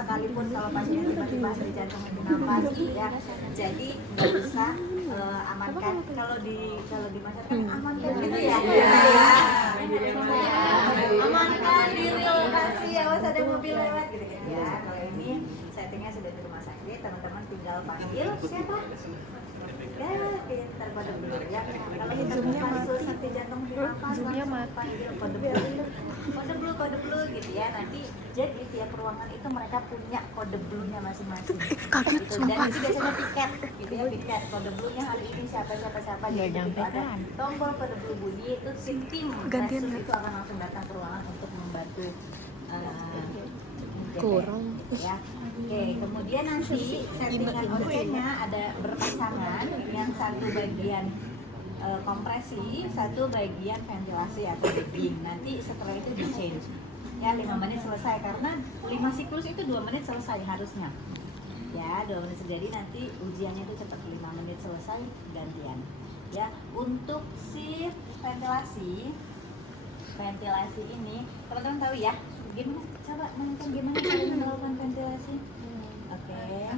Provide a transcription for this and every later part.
sekalipun kalau pasiennya tiba-tiba henti jantung henti nafas gitu ya. Jadi nggak usah amankan kalau di masyarakat amankan gitu ya. Amankan diri lokasi, awas ada mobil lewat gitu ya. Kalau ini settingnya sudah di rumah sakit, teman-teman tinggal panggil siapa? Ya, pintar kode blue ya. Kalau kita kasus henti jantung henti nafas langsung panggil kode blue gitu ya. Nanti jadi tiap ruangan itu mereka punya kode blue-nya masing-masing. Gitu. Dan itu biasanya piket gitu ya, piket kode blue-nya hari ini siapa gitu. Ada tombol kode blue bunyi itu tim kasus itu akan langsung datang ke ruangan untuk membantu kurang ya. Oke, kemudian nanti settingan OC-nya ada berpasangan, yang satu bagian kompresi, satu bagian ventilasi atau bedding. Nanti setelah itu di change ya, 5 menit selesai, karena 5 siklus itu 2 menit selesai harusnya ya, 2 menit. Jadi nanti ujiannya itu cepat, 5 menit selesai gantian ya. Untuk si ventilasi ini teman-teman tahu ya gimana, coba nonton gimana cara melakukan ventilasi. Oke, ya.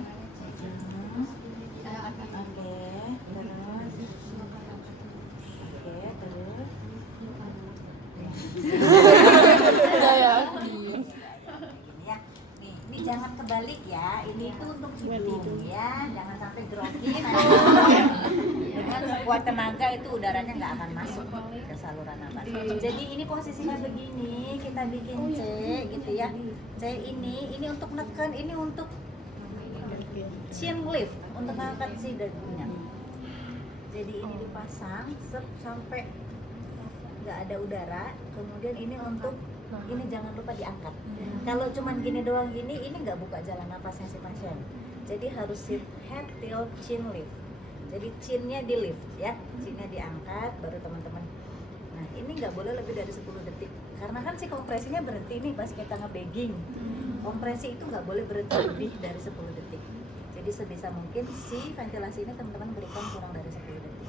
Nih, ini jangan kebalik ya. Ini itu untuk hidung ya, jangan sampai grogi. Dengan sekuat tenaga itu udaranya nggak akan masuk ke saluran nafas. Jadi ini posisinya begini, kita bikin C gitu ya. C ini untuk neken, ini untuk chin lift, untuk ngangkat si dagunya. Jadi ini dipasang sampai nggak ada udara. Kemudian ini untuk ini jangan lupa diangkat. Kalau cuman gini doang gini, ini nggak buka jalan nafasnya si pasien. Jadi harus sit head tilt chin lift. Jadi chinnya di lift ya, chinnya diangkat baru teman-teman. Nah ini nggak boleh lebih dari 10 detik, karena kan si kompresinya berhenti nih pas kita nge-bagging. Kompresi itu nggak boleh berhenti lebih dari 10 detik. Jadi sebisa mungkin si ventilasi ini teman-teman berikan kurang dari 10 detik.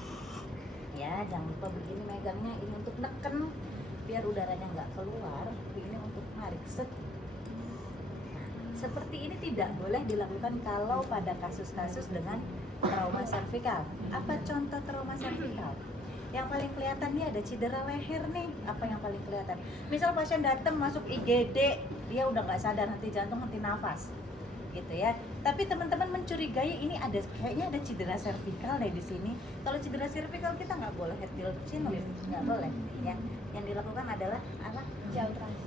Ya jangan lupa begini megangnya, ini untuk neken biar udaranya nggak keluar, ini untuk narik set. Seperti ini tidak boleh dilakukan kalau pada kasus-kasus dengan trauma servikal. Apa contoh trauma servikal? Yang paling kelihatan nih ada cedera leher nih. Apa yang paling kelihatan? Misal pasien datang masuk IGD, dia udah nggak sadar, henti jantung, henti nafas, gitu ya. Tapi teman-teman mencurigai ini kayaknya ada cedera servikal deh di sini. Kalau cedera servikal kita nggak boleh head tilt chin lift, nggak boleh. Ya, yang dilakukan adalah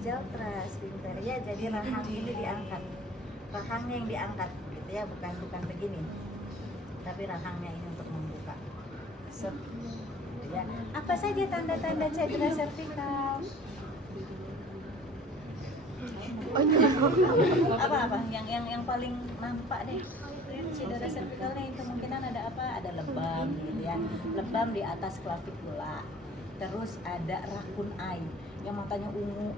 jaltras, pintar ya. Jadi rahang ini diangkat. Rahangnya yang diangkat gitu ya, bukan begini, tapi rahangnya ini untuk membuka. Ya. Apa saja tanda-tanda cedera servikal? Apa yang paling nampak deh cedera servikalnya, kemungkinan ada apa? Ada lebam gitu ya, lebam di atas klavikula. Terus ada rakun eye, yang matanya ungu,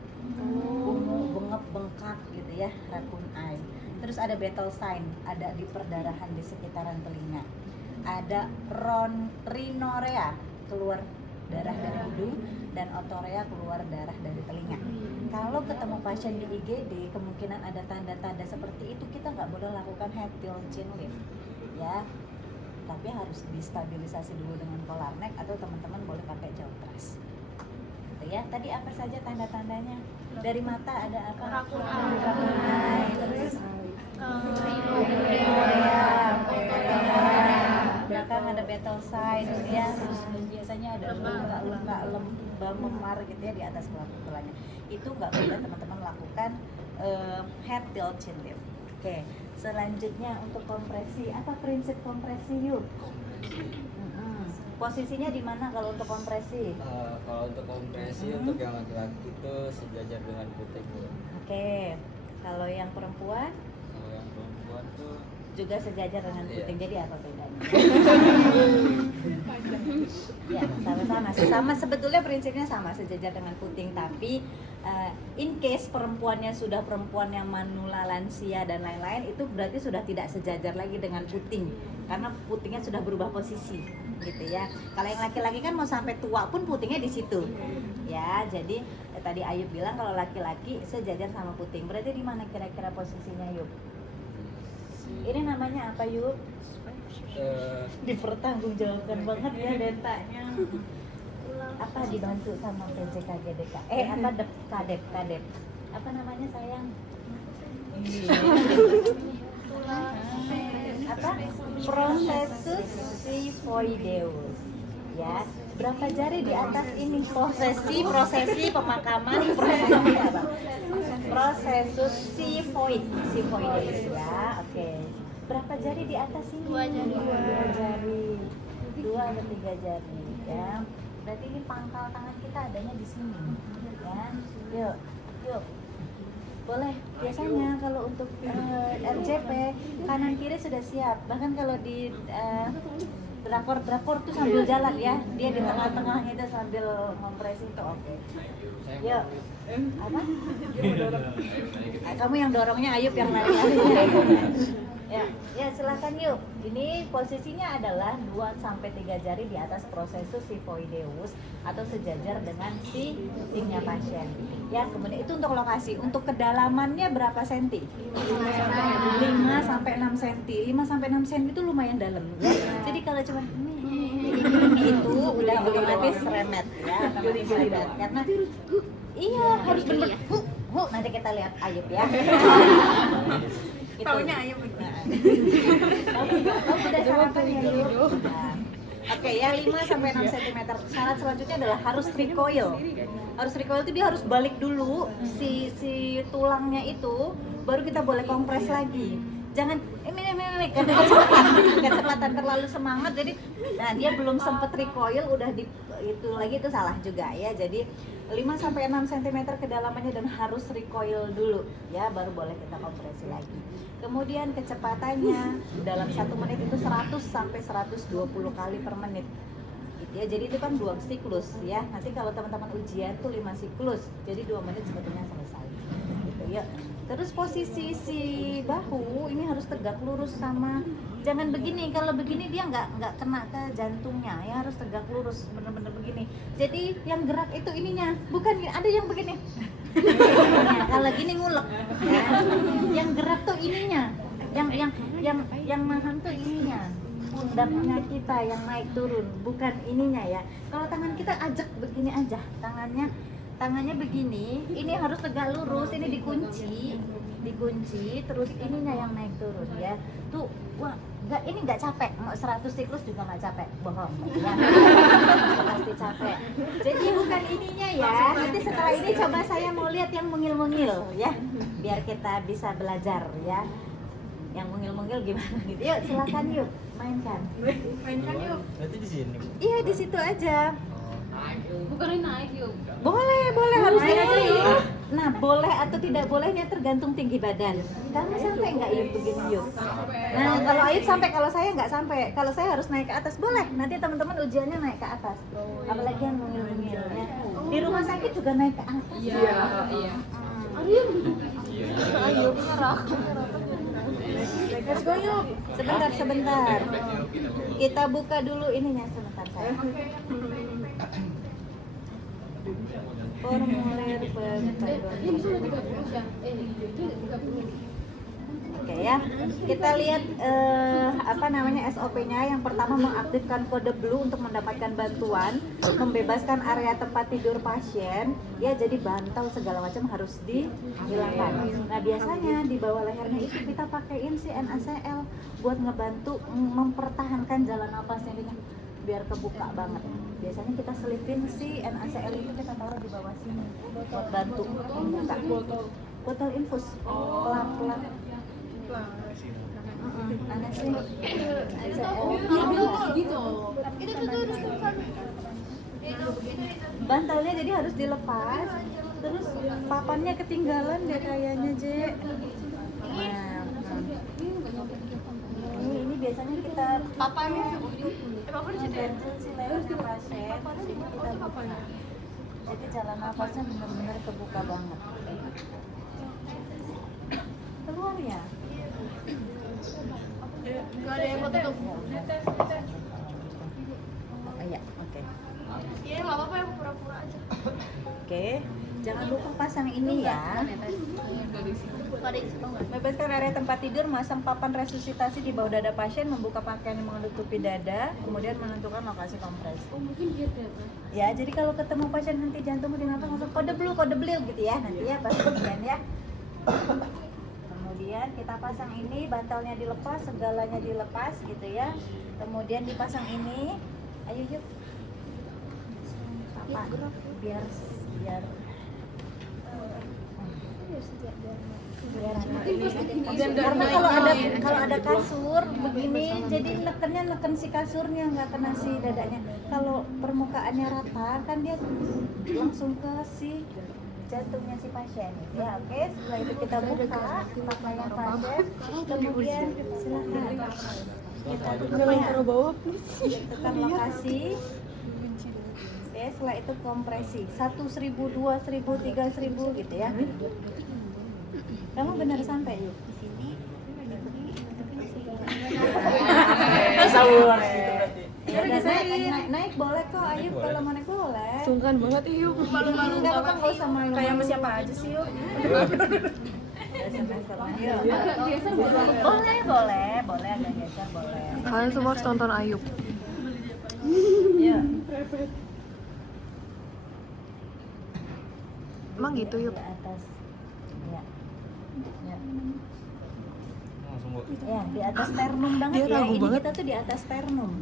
bengep, bengkak gitu ya, rakun eye. Terus ada battle sign, ada di perdarahan di sekitaran telinga. Ada rhinorea, keluar darah dari hidung, dan otorea, keluar darah dari telinga. Kalau ketemu pasien di IGD, kemungkinan ada tanda-tanda seperti itu, kita nggak boleh lakukan head tilt chin lift ya, tapi harus distabilisasi dulu dengan polar neck, atau teman-teman boleh pakai jaltras gitu ya. Tadi apa saja tanda-tandanya? Dari mata ada apa? Rakun eye, terus belakang ada battle sign ya, terus biasanya ada luka lembam memar gitu ya di atas klavikulanya. Itu nggak boleh teman-teman lakukan head tilt chin lift. Oke, selanjutnya untuk kompresi, apa prinsip kompresi yuk? Posisinya di mana kalau untuk kompresi? Kalau untuk kompresi untuk yang laki-laki itu sejajar dengan puting. Oke, kalau yang perempuan? Kalau yang perempuan tuh juga sejajar dengan puting. Jadi apa bedanya? Ya, sama sebetulnya prinsipnya sama, sejajar dengan puting, tapi in case perempuannya sudah perempuan yang manula, lansia dan lain-lain, itu berarti sudah tidak sejajar lagi dengan puting, karena putingnya sudah berubah posisi. gitu ya. Kalau yang laki-laki kan mau sampai tua pun putingnya di situ. Ya, jadi tadi Ayub bilang kalau laki-laki sejajar sama puting. Berarti di mana kira-kira posisinya, Yub? Ini namanya apa, Yub? Dipertanggungjawabkan banget ya datanya. Apa dibantu sama PJKGDK? Apa kadep? Apa namanya sayang? Apa? Prosesus xiphoideus. Ya, berapa jari di atas ini? Prosesi pemakaman, prosesi apa? Prosesus xiphoideus ya. Oke. Berapa jari di atas ini? 2 jari. 2 atau 3 jari ya. Berarti ini pangkal tangan kita adanya di sini ya. Yuk. Boleh. Biasanya kalau untuk RJP kanan kiri sudah siap. Bahkan kalau di drakor tuh sambil jalan ya. Dia di tengah-tengahnya itu sambil ngompresin tuh oke. Yuk. Apa? Kamu yang dorongnya, Ayub yang narik-nariknya. Ya silakan Yub. Ini posisinya adalah 2-3 jari di atas prosesus xiphoideus atau sejajar dengan si putingnya pasien. Ya, kemudian itu untuk lokasi. Untuk kedalamannya berapa senti? 5-6 cm. 5-6 cm itu lumayan dalam ya. Jadi kalau cuma ini itu udah otomatis remet ya, karena iya harus bener. Nanti kita lihat Ayub ya. Taunya Ayub. Udah sarapan ya Yub. Oke ya, 5-6 cm. Syarat selanjutnya adalah harus recoil. Harus recoil itu dia harus balik dulu si tulangnya itu, baru kita boleh kompres lagi. Jangan ini kecepatan terlalu semangat, jadi nah dia belum sempet recoil udah itu lagi, itu salah juga ya. Jadi 5-6 cm kedalamannya dan harus recoil dulu ya, baru boleh kita kompresi lagi. Kemudian kecepatannya dalam 1 menit itu 100 sampai 120 kali per menit gitu ya. Jadi itu kan 2 siklus ya. Nanti kalau teman-teman ujian tuh 5 siklus, jadi 2 menit sebetulnya selesai gitu ya. Terus posisi si bahu ini harus tegak lurus, sama jangan begini. Kalau begini dia nggak kena ke jantungnya ya, harus tegak lurus bener-bener begini. Jadi yang gerak itu ininya, bukan ada yang begini. Ya, kalau gini ngulek ya. Yang gerak tuh ininya, yang nahan tuh ininya, pundaknya kita yang naik turun, bukan ininya ya. Kalau tangan kita ajak begini aja, tangannya begini, ini harus tegak lurus, ini dikunci, terus ininya yang naik turun ya. Tuh, wah, ini nggak capek, mau 100 siklus juga nggak capek, bohong ya. Pasti capek. Jadi bukan ininya ya. Nanti setelah ini coba saya mau lihat yang mungil-mungil ya, biar kita bisa belajar ya. Yang mungil-mungil gimana gitu. Yuk silakan yuk, mainkan yuk. Berarti di sini. Iya di situ aja. Bukan naik yuk. Boleh harus naik. Nah, boleh atau tidak bolehnya tergantung tinggi badan. Kamu sampai nggak Ayub begini yuk? Nah, kalau Ayub sampai, kalau saya nggak sampai. Kalau saya harus naik ke atas, boleh. Nanti teman-teman ujiannya naik ke atas. Apalagi yang mungil-mungil ya. Di rumah sakit juga naik ke atas. Iya. Ayub ngerok. Let's go yuk. Sebentar. Kita buka dulu ininya sebentar saya. Formulir Oke ya, kita lihat SOP-nya. Yang pertama, mengaktifkan kode blue untuk mendapatkan bantuan, membebaskan area tempat tidur pasien ya, jadi bantal segala macam harus dihilangkan. Nah biasanya di bawah lehernya itu kita pakaiin si NaCl buat ngebantu mempertahankan jalan nafasnya ini biar kebuka banget. Biasanya kita selipin si NaCl itu, kita taruh di bawah sini buat bantu membuka. Botol infus pelan-pelan. Mana sih? Gitu. Bantalnya jadi harus dilepas. Terus papannya ketinggalan deh kayaknya, J. Nah, ini biasanya kita Papannya si lehernya pasien, sini kita buka. Jadi jalan nafasnya benar-benar kebuka banget. Keluar ya? Enggak ada yang mau tutup. Oke. Iya, nggak apa-apa ya, pura-pura aja. Oke. Jangan lupa pasang ini ya. Bebaskan area tempat tidur, masang papan resusitasi di bawah dada pasien, membuka pakaian yang menutupi dada, kemudian menentukan lokasi kompres. Oh, mungkin dia apa? Ya, jadi kalau ketemu pasien henti jantung di nafas langsung kode blue gitu ya. Nanti ya pasien ya. Kemudian kita pasang ini, bantalnya dilepas, segalanya dilepas gitu ya. Kemudian dipasang ini. Ayo yuk. Apa? Biar karena kalau ada kasur begini, jadi neken si kasurnya, nggak kena si dadanya. Kalau permukaannya rata kan dia langsung ke si jantungnya si pasien ya. Oke, setelah itu kita buka pakaian pasien, kemudian silakan kita tekan lokasi. Oke, setelah itu kompresi 1.000, 2.000, 3.000 gitu ya. Kamu benar sampai yuk di sini. Ya udah naik boleh kok, Ayub kalau mau naik boleh. Sungkan banget Iu. Malu-malu nggak usah malu. Kayak sama siapa aja sih Iu? Geser Boleh agak geser boleh. Kalian semua harus tonton Ayub. Ya. Emang gitu Yuk? Di atas. Ya. Langsung Bu. Ya, di atas sternum banget Dia ya. ragu Ini banget. kita tuh di atas sternum.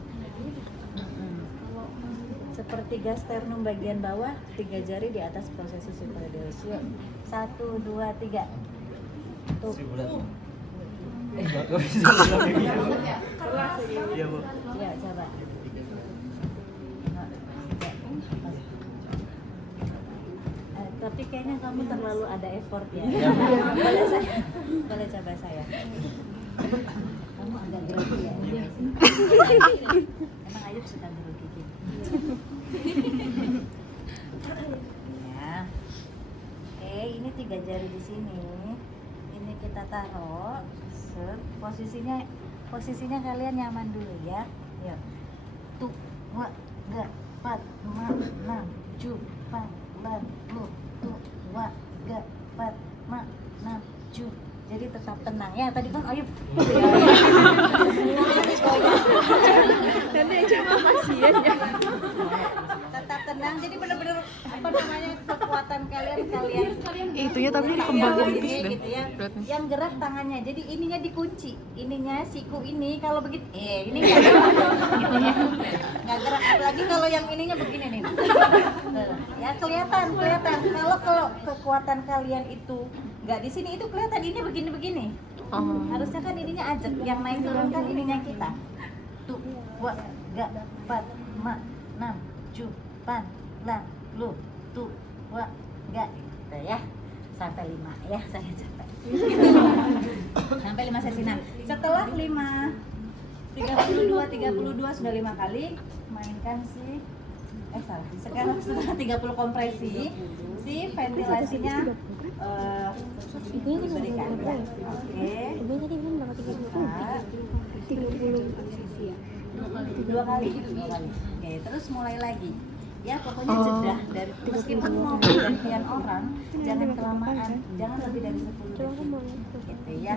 Sepertiga sternum bagian bawah, 3 jari di atas prosesi superioris. Yuk. 1, 2, 3. Tuh. Nggak bisa bilang kayak gitu. Iya Bu. Ya, coba. Tapi kayaknya kamu terlalu ada effort ya. Boleh coba saya. Kamu agak grogi ya. Emang Ayub suka grogi gitu. Ya. Oke, ini 3 jari di sini. Ini kita taruh. Set. Posisinya kalian nyaman dulu ya. Yuk. Tuh, wa, ga, pat, ma, nam, ju, pan, lan, lu. Tuh, wa, ga, pat, ma, nam, ju. Jadi tetap tenang ya. Tadi kan Ayub. Nanti aja pasien ya. Tetap tenang. Jadi benar-benar apa namanya kekuatan kalian Itu ya tapi dikembangin ini terus deh. gitu ya. Beratnya. Yang gerak tangannya. Jadi ininya dikunci. Ininya siku ini kalau begitu ini nggak gerak. Gitu ya. Nggak gerak. Apalagi kalau yang ininya begini nih. Tuh, ya kelihatan. Kalau kekuatan kalian itu nggak di sini, itu kelihatan ini begini. Oh. Harusnya kan ininya ajak, yang naik turun kan ininya kita. Tuh, wa, ga, pat, ma, nam, ju, pan, lan, lu, tuh, wa, ga, gitu ya. Sampai 5 ya, saya capek. Sampai 5 sesi. Nah, setelah 32 sudah 5 kali, mainkan si sekarang setelah 30 kompresi, si ventilasinya diberikan ya. Oke. Dua kali. Oke, terus mulai lagi. Ya, pokoknya jeda dari meskipun mau pergantian orang, jangan kelamaan, jangan lebih dari 10 detik. Gitu ya.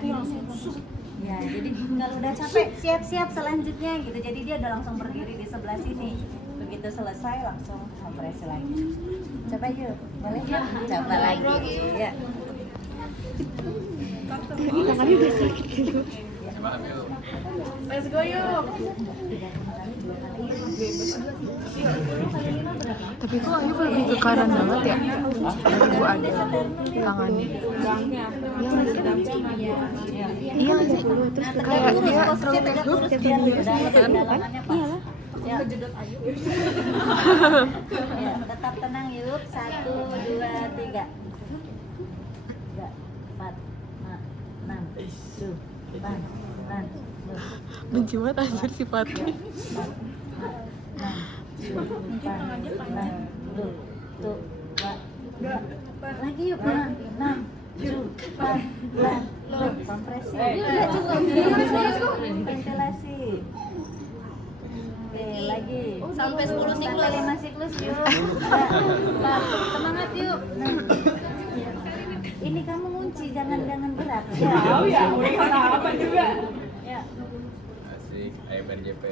Ya, jadi kalau udah capek, siap-siap selanjutnya gitu. Jadi dia udah langsung berdiri di sebelah sini. Begitu selesai langsung kompresi lagi. Coba yuk, boleh ya? Coba lagi. Ya. Tangannya udah sakit gitu. Let's go yuk. Tapi kok Ayub lebih ke kanan banget ya? Ibu ada tangannya. Iya nggak sih? Kayak dia terlalu teguk biar dalamannya pas. Ya. Ya, tetap tenang yuk. 1, 2, 3. 3, 4, 5, 6, 7, 8, 9, 10. Benci banget anjir sifatnya. Lagi yuk, 6, 7, 8, kompresi. Ya cukup. Ventilasi. Oke, lagi. sampai 10 siklus. Sampai 5 siklus yuk. Nah, semangat yuk. Nah. Ini kamu ngunci, jangan berat. Ya, udah apa juga. Ya. Asik, IMNJP.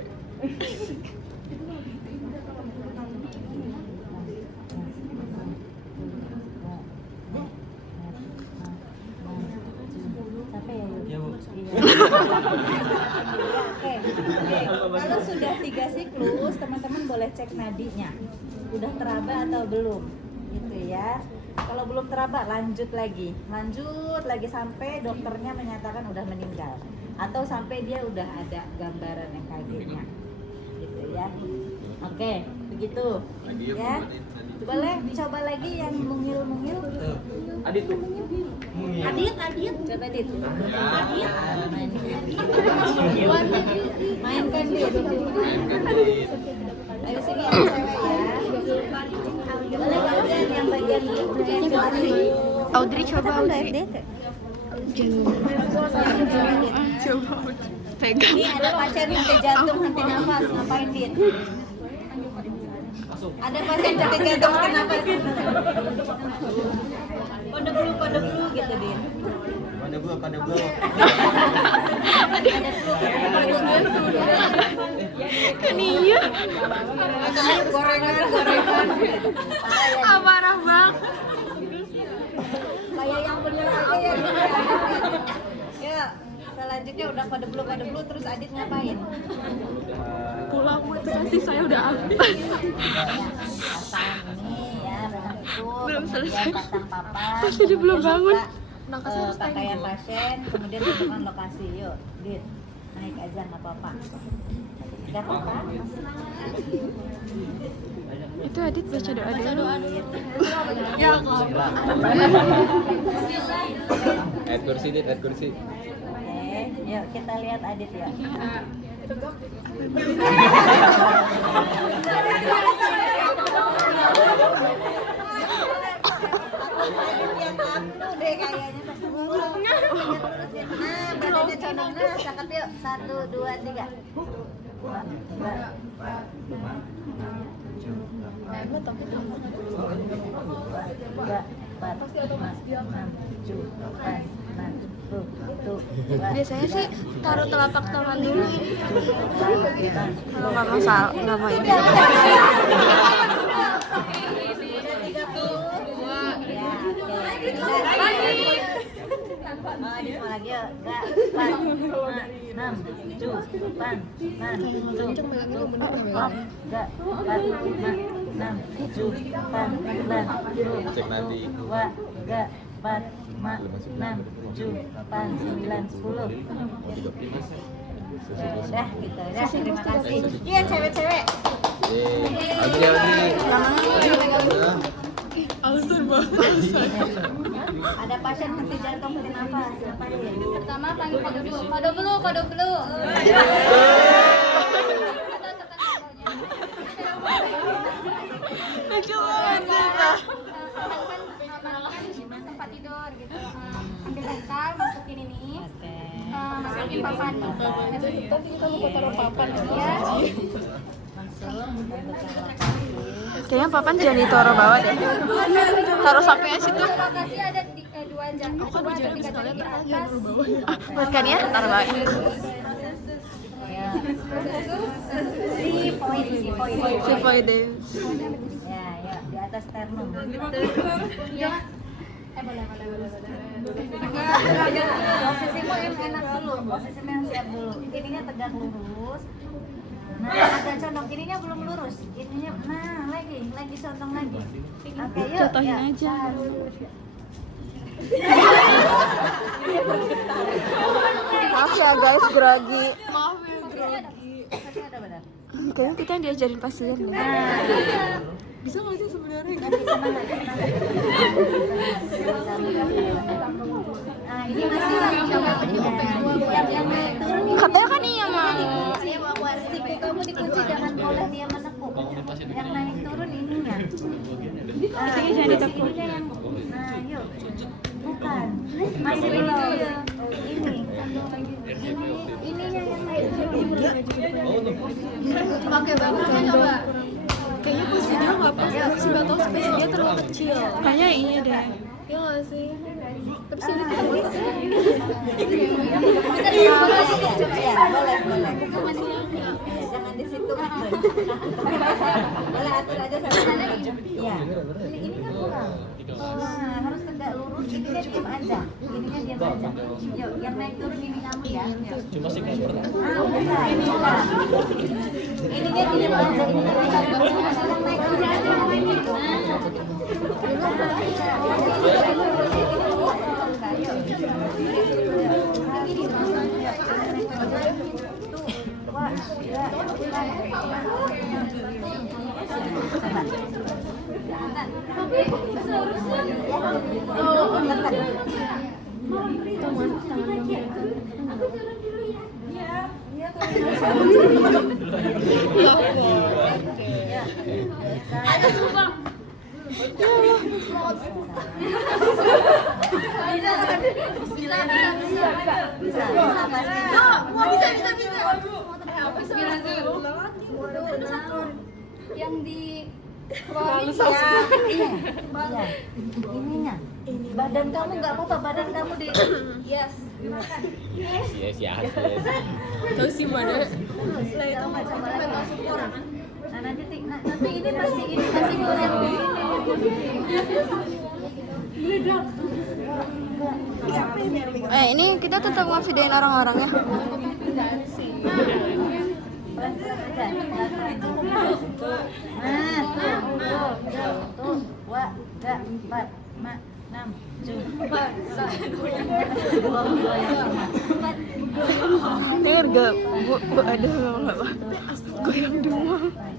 Ya, Bu. Oke. Kalau sudah 3 siklus, teman-teman boleh cek nadinya. Udah teraba atau belum? Gitu ya. Kalau belum teraba, lanjut lagi sampai dokternya menyatakan udah meninggal, atau sampai dia udah ada gambaran EKG-nya, gitu ya. Oke, begitu. Ya. Boleh dicoba lagi yang mungil-mungil. Adit tuh. Adit. Coba Adit. Adit. Mainkan dia. Ayo sini yang cewek ya. Boleh kalian yang bagian Audrey coba Audrey. Coba pegang. Ini ada pasien henti jantung, henti nafas, ngapain Dit? Ada pasien henti jantung, henti nafas. Kode blue gitu Dit. Kode blue. Kan iya. Gorengan. Marah banget. Kayak yang bener aja ya. Ya, selanjutnya udah kode blue terus Adit ngapain? Pulang motivasi saya udah habis. Pasang ini ya, pasang itu. Belum kemudian selesai. Pasang papan. Masih dia belum bangun. Pakaian pasien, kemudian tentukan lokasi. Yuk, Dit. Naik aja nggak apa-apa. Nggak apa-apa. Itu Adit baca doa dulu. Ya, Ayat kursi, Dit, ayat kursi. Oke, yuk kita lihat Adit ya. Deh kayaknya. Nah, badannya condong. Nah, cakep yuk. 1, 2, 3. 2, 4, 5, 6, 7, 8, 9, 10. Biasanya sih taruh telapak tangan dulu. Kalau nggak masalah, nggak mau ini. Lagi yuk, 4, 6, 7, 8, 9, 10. Cek nanti. 2, 3, 4, 5, 6, 7, 8, 9, 10. Udah gitu ya. Terima kasih. Iya cewek-cewek. Audrey. Ada pasien henti jantung, henti nafas. Pertama panggil kode blue. Lucu banget. Amankan tempat tidur gitu. Ambil bantal, masukin ini. Masukin papan. Habis itu kita buka taruh papan ya. Kayaknya papan jangan ditaruh bawah deh. Taruh sampingnya situ. Lokasi ada 2 jam. Dua atau 3 jam di atas. Buat kan ya, taruh bawah. Si poin. Supaya deh. Ya, di atas sternum. Ya. Boleh. Posisimu yang enak dulu, posisimu yang siap dulu. Ininya tegak lurus. Nah, agak condong. Ininya belum lurus. Ininya, nah lagi condong lagi. Oke, yuk. Contohin ya. aja. Maaf ya guys, grogi. Posisi ada benar. Kayaknya kita yang diajarin pasien deh. Nah, Bisa nggak sih sebenarnya? Nah, ini masih yang naik turun. Katanya kan iya mau. Siku kamu dikunci, jangan boleh dia menekuk. Yang naik turun ininya. Kakinya jangan ditekuk. Ininya yang, nah yuk. Bukan. Masih belum. Ininya yang naik turun. Pakai bantalnya coba. space dia terlalu kecil. Kayaknya iya deh. Iya nggak sih? Tapi sini tuh bisa. Ya, boleh. Ya, jangan di situ. Boleh atur aja sama. Ya. Ini kan kurang. Nah, harus tegak lurus. Ini dia diam aja. Ininya diam aja. Yuk, yang naik turun ini kamu ya. Cuma sih cover. Udah. Ini dia diam aja. Ini yang naik turun aja. Yang di Iya. Ininya. Badan kamu nggak apa-apa, badan kamu di yes. Sia-sia. Tahu sih mana? Lah itu macam nah nanti ini masih kurang Ini kita tetap ngevideoin orang-orang ya. Dengar gak? Bu ada nggak pak? Goyang dua.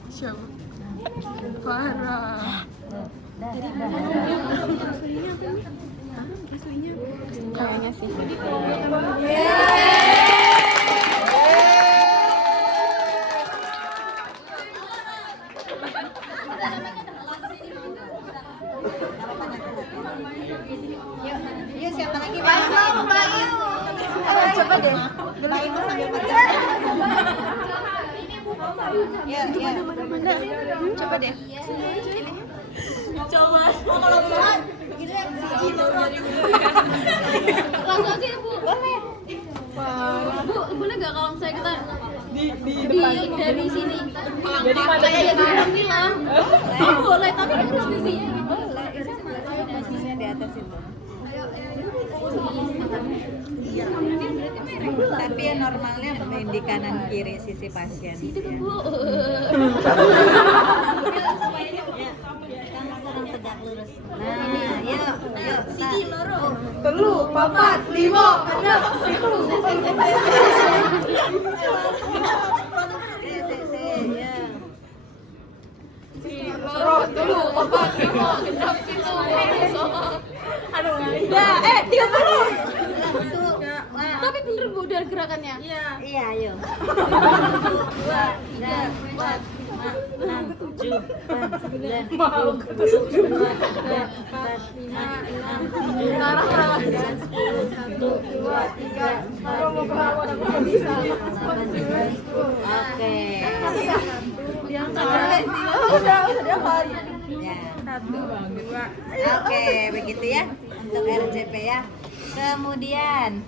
Siapa? Parah. Kayaknya sih. Yuk, siapa lagi? Coba deh. Bayu sambil pencet. Ya. Mana? Coba deh. Langsung aja ya, Bu. Boleh. Bu, boleh nggak kalau misalnya kita di dari sini jadi kayak di film? Boleh, tapi harus di sini. Boleh. Posisinya di atas itu. Tapi ya normalnya di kanan kiri sisi pasien. Bu. Sekarang tegak lurus. Nah, yuk. Siji loro. Telu, papat, lima, enam, itu. Loro, telu, papat, lima, enam, itu. Aduh, Ya, 30. tapi bener Bu dari gerakannya. Iya, ayo. 1, 2, 3, 4, 5, 6, 7, 8, 9, 10, 11, 12, 13, 14, 15, 16, 17, 18, 19, 20, 21, 22, 23, 24, 25, 26, 27, 28, 29, 30. Oke. Udah dapat. Ya. 1, 2. Oke, begitu ya untuk RJP ya. Kemudian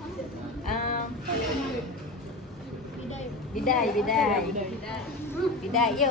Bidai, yuk.